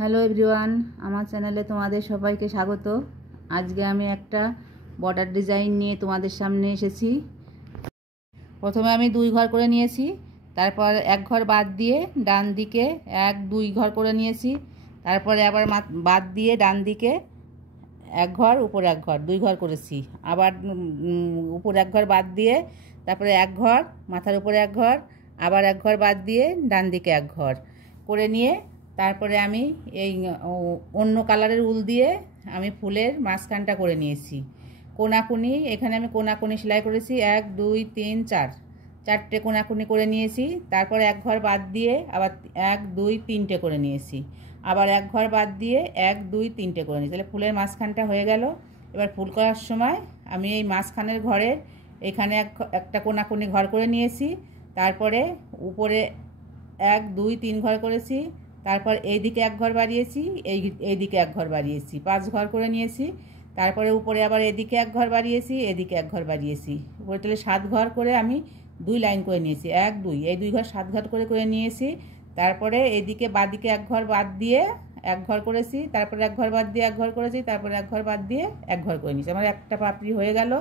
Hello everyone, আমার চ্যানেলে তোমাদের সবাইকে স্বাগত। আজকে আমি একটা বর্ডার ডিজাইন নিয়ে তোমাদের সামনে এসেছি। প্রথমে আমি 2 ঘর করে নিয়েছি, তারপর 1 ঘর বাদ দিয়ে ডান দিকে 1-2 ঘর করে নিয়েছি, তারপরে আবার বাদ দিয়ে ডান দিকে 1 ঘর উপর 1 ঘর 2 ঘর করেছি। আবার উপর 1 ঘর বাদ দিয়ে তারপরে 1 ঘর মাথার উপরে 1 ঘর, আবার 1 ঘর বাদ দিয়ে ডান দিকে 1 ঘর করে নিয়ে তারপরে আমি এই অন্য কালারের উল দিয়ে আমি ফুলের মাঝখানটা করে নিয়েছি। কোনাকুনি এখানে আমি কোনাকুনি সেলাই করেছি 1 2 3 4 চারটে কোনাকুনি করে নিয়েছি। তারপর 1 ঘর বাদ দিয়ে আবার 1 2 3টে করে নিয়েছি, আবার 1 ঘর বাদ দিয়ে 1 2 3টে করে নিয়েছি। তাহলে ফুলের মাঝখানটা হয়ে গেল। এবার ফুল করার সময় আমি এই মাঝখানের ঘরের এখানে একটা কোনাকুনি ঘর করে নিয়েছি, তারপরে উপরে 1 2 3 ঘর করেছি, তারপর এইদিকে 1 ঘর বাড়িয়েছি, এইদিকে 1 ঘর বাড়িয়েছি, 5 ঘর করে নিয়েছি। তারপরে উপরে আবার এদিকে 1 ঘর বাড়িয়েছি, এদিকে 1 ঘর বাড়িয়েছি। উপরে তাহলে 7 ঘর করে আমি 2 লাইন করে নিয়েছি, 1 2 এই 2 ঘর 7 ঘর করে নিয়েছি। তারপরে এইদিকে বাদিকে 1 ঘর বাদ দিয়ে 1 ঘর করেছি, তারপরে 1 ঘর বাদ দিয়ে 1 ঘর করেছি, তারপরে 1 ঘর বাদ দিয়ে 1 ঘর করে নিয়েছি। আমার একটা পাপড়ি হয়ে গেল।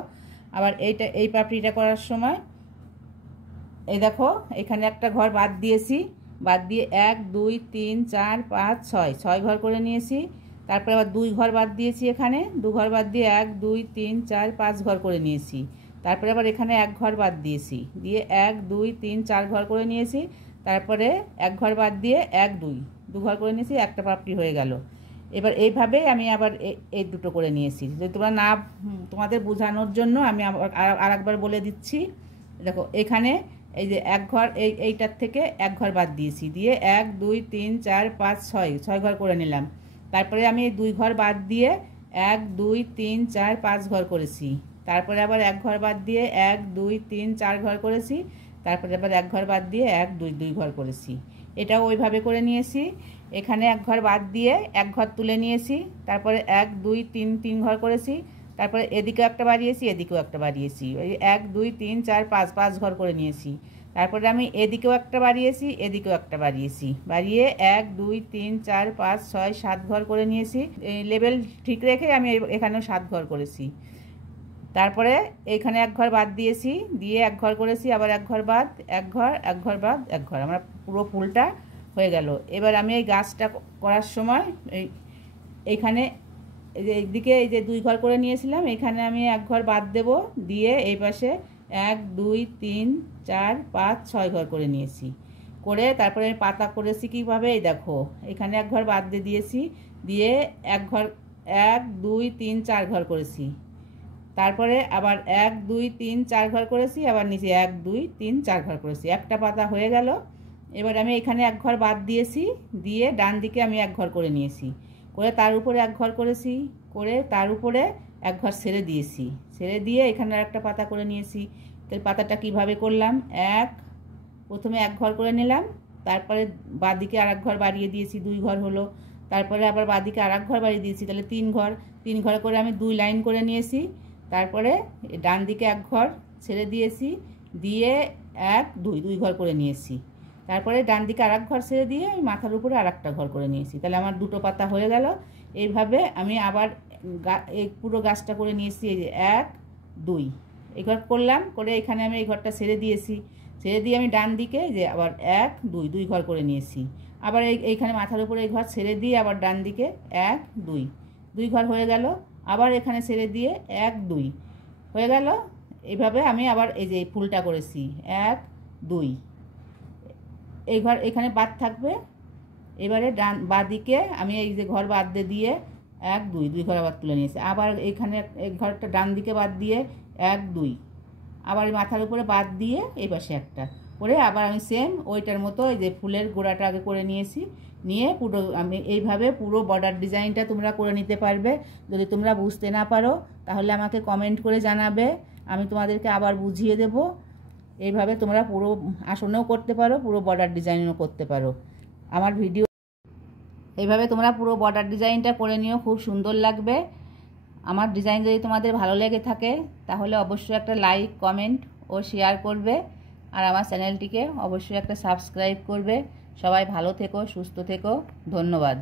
আবার এই পাপড়িটা করার সময় এই দেখো এখানে একটা ঘর বাদ দিয়েছি, বাদ দিয়ে 1 2 3 4 5 6 ঘর করে নিয়েছি। তারপরে আবার 2 ঘর বাদ দিয়েছি, এখানে 2 ঘর বাদ দিয়ে 1 2 3 4 5 ঘর করে নিয়েছি। তারপরে আবার এখানে 1 ঘর বাদ দিয়েছি, দিয়ে 1 2 3 4 ঘর করে নিয়েছি। তারপরে 1 ঘর বাদ দিয়ে 1 2 ঘর করে নিয়েছি, একটা পাপড়ি হয়ে গেল। এবার এইভাবে আমি আবার এই দুটো করে নিয়েছি। যদি তোমরা না, তোমাদের বোঝানোর জন্য আমি আর একবার বলে দিচ্ছি। দেখো এখানে এই যে 1 ঘর এইটার থেকে 1 ঘর বাদ দিয়েছি, দিয়ে 1 2 3 4 5 6 ঘর করে নিলাম। তারপরে আমি এই 2 ঘর বাদ দিয়ে 1 2 3 4 5 ঘর করেছি। তারপরে আবার 1 ঘর বাদ দিয়ে 1 2 3 4 ঘর করেছি। তারপরে আবার 1 ঘর বাদ দিয়ে 1 2 ঘর করেছি। এটাও ওইভাবে করে নিয়েছি। এখানে 1 ঘর বাদ দিয়ে 1 ঘর তুলে নিয়েছি, তারপরে 1 2 3 ঘর করেছি। তারপরে এদিকেও একটা বাড়িয়েছি, এদিকেও একটা বাড়িয়েছি, ওই 1 2 3 4 5 ঘর করে নিয়েছি। তারপরে আমি এদিকেও একটা বাড়িয়েছি, এদিকেও একটা বাড়িয়েছি, বাড়িয়ে 1 2 3 4 5 6 7 ঘর করে নিয়েছি। এই লেভেল ঠিক রেখে আমি এখানেও 7 ঘর করেছি। তারপরে এইখানে 1 ঘর বাদ দিয়েছি, দিয়ে 1 ঘর করেছি, আবার 1 ঘর বাদ 1 ঘর 1 ঘর বাদ 1 ঘর, আমার পুরো ফুলটা হয়ে গেল। এবার আমি এই গাছটা করার সময় এইখানে এই যে এইদিকে এই যে 2 ঘর করে নিয়েছিলাম, এখানে আমি 1 ঘর বাদ দেব, দিয়ে এই পাশে 1 2 3 4 5 6 ঘর করে নিয়েছি। করে তারপরে আমি পাতা করেছি কীভাবে, এই দেখো এখানে 1 ঘর বাদ দিয়ে দিয়েছি, দিয়ে 1 ঘর 1 2 3 4 ঘর করেছি। তারপরে আবার 1 2 3 4 ঘর করেছি, আবার নিচে 1 2 3 4 ঘর করেছি, একটা পাতা হয়ে গেল। এবার আমি এখানে 1 ঘর বাদ দিয়েছি, দিয়ে ডান দিকে আমি 1 ঘর করে নিয়েছি, করে তার উপরে 1 ঘর করেছি, করে তার উপরে 1 ঘর ছেড়ে দিয়েছি, ছেড়ে দিয়ে এখানে একটা পাতা করে নিয়েছি। তাহলে পাতাটা কিভাবে করলাম, প্রথমে 1 ঘর করে নিলাম, তারপরে বাদিকে আর 1 ঘর বাড়িয়ে দিয়েছি, 2 ঘর হলো। তারপরে আবার বাদিকে আর 1 ঘর বাড়িয়ে দিয়েছি, তাহলে 3 ঘর। 3 ঘর করে আমি 2 লাইন করে নিয়েছি। তারপরে ডান দিকে 1 ঘর ছেড়ে দিয়েছি, দিয়ে 1 2 ঘর করে নিয়েছি। তারপরে ডান দিকে আর 1 ঘর ছেড়ে দিয়ে আমি মাথার উপরে আর একটা ঘর করে নিয়েছি। তাহলে আমার 2টো পাতা হয়ে গেল। এইভাবে আমি আবার এই পুরো গাছটা করে নিয়েছি। এই যে 1 2 এই ঘর করলাম, করে এখানে আমি এই ঘরটা ছেড়ে দিয়েছি, ছেড়ে দিয়ে আমি ডান দিকে যে আবার 1 2 ঘর করে নিয়েছি। আবার এইখানে মাথার উপরে এই ঘর ছেড়ে দিয়ে আবার ডান দিকে 1 2 ঘর হয়ে গেল। আবার এখানে ছেড়ে দিয়ে 1 2 হয়ে গেল। এইভাবে আমি আবার এই যে ফুলটা করেছি 1 2, এই ঘর এখানে বাদ থাকবে। এবারে ডান বাদিকে আমি এই যে ঘর বাদ দিয়ে 1 2 ঘর আবার তুলে নিয়েছি। আবার এখানে এই ঘরটা ডান দিকে বাদ দিয়ে 1 2, আবার মাথার উপরে বাদ দিয়ে এই পাশে একটা করে আবার আমি সেম ওইটার মতো এই যে ফুলের গোড়াটা আগে করে নিয়েছি। নিয়ে পুরো আমি এইভাবে পুরো বর্ডার ডিজাইনটা তোমরা করে নিতে পারবে। যদি তোমরা বুঝতে না পারো তাহলে আমাকে কমেন্ট করে জানাবে, আমি তোমাদেরকে আবার বুঝিয়ে দেব। এইভাবে তোমরা পুরো আসনেও করতে পারো, পুরো বর্ডার ডিজাইনও করতে পারো। আমার ভিডিও এইভাবে তোমরা পুরো বর্ডার ডিজাইনটা করে নিও, খুব সুন্দর লাগবে। আমার ডিজাইন যদি তোমাদের ভালো লেগে থাকে তাহলে অবশ্যই একটা লাইক কমেন্ট ও শেয়ার করবে, আর আমার চ্যানেলটিকে অবশ্যই একটা সাবস্ক্রাইব করবে। সবাই ভালো থেকো, সুস্থ থেকো, ধন্যবাদ।